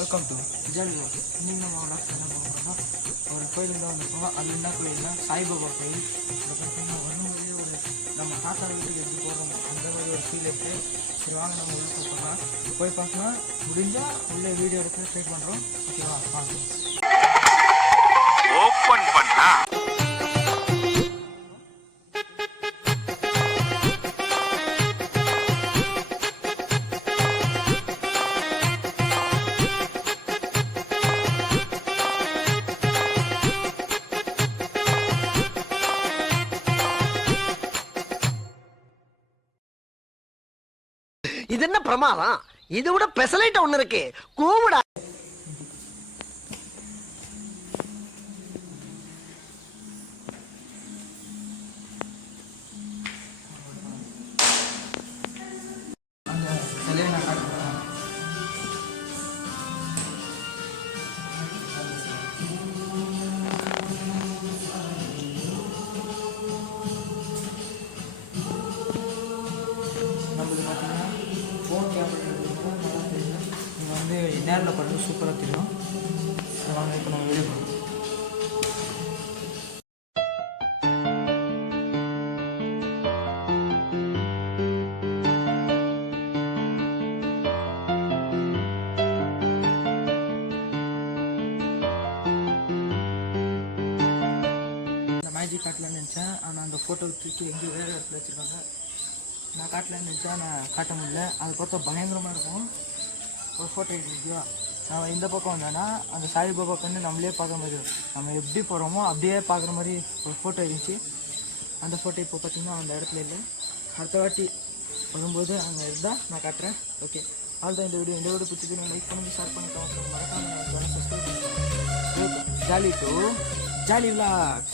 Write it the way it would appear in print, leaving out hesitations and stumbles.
Welcome to jolly vlog. இன்னைக்கு நம்ம vlogs என்ன பார்க்க போகிறோம்னா ஒரு கோயிலுக்கு தான் வந்திருக்கோம். அது என்ன கோயில்னா சாய்பாபா கோயில். அதை பார்த்தீங்கன்னா வரும்போதே ஒரு நம்ம தாத்தா வீட்டுக்கு எப்படி போகிறோமோ அந்த மாதிரி ஒரு ஃபீல் இருக்குது. சரி வாங்க நம்ம உள்ள போகலாம். போய் பார்க்கலாம். முடிஞ்சால் உள்ளே வீடியோ எடுக்க ட்ரை பண்ணுறோம். ஓகேவா வாங்க. ஓப்பன் பண்ணா இது என்ன பிரமாதம்? இது விட பெசலைட் ஒண்ணு இருக்கு. கூவுடா. அந்த சிலையை நான் காட்டுறேன். நம்மளுக்கு பார்த்தீங்கன்னா ஃபோன் கேமரா நல்லா தெரியும். நீங்கள் வந்து நேரில் பாருங்கள், சூப்பராக தெரியும். வாங்க இப்போ நம்ம வீடியோ பண்ணுவோம். மேஜிக் காட்டலான்னு நினச்சேன், ஆனால் அந்த ஃபோட்டோ தூக்கி எங்கேயும் வேறு இடத்துல வச்சுருக்காங்க. நான் காட்டலான்னு நினச்சேன், நான் காட்ட முடியல. அது பார்த்தா பயங்கரமாக இருக்கும். ஒரு ஃபோட்டோ எடுத்துக்கியா நான் இந்த பக்கம் வந்தேன்னா அந்த சாய்பாபா கண்ணு நம்மளே பார்க்குற மாதிரி இருக்கும். நம்ம எப்படி போகிறோமோ அப்படியே பார்க்குற மாதிரி ஒரு ஃபோட்டோ இருந்துச்சு. அந்த ஃபோட்டோ இப்போ பார்த்திங்கன்னா அந்த இடத்துல இல்லை. அடுத்த வாட்டி வரும்போது அங்கே இருந்தால் நான் காட்டுறேன். ஓகே, அதுதான் இந்த வீடியோ பிடிச்சிட்டு லைக் பண்ணுங்கள், ஷேர் பண்ணி மறக்காமல் சப்ஸ்கிரைப் பண்ணுங்கள். Jolly to jolly vlog.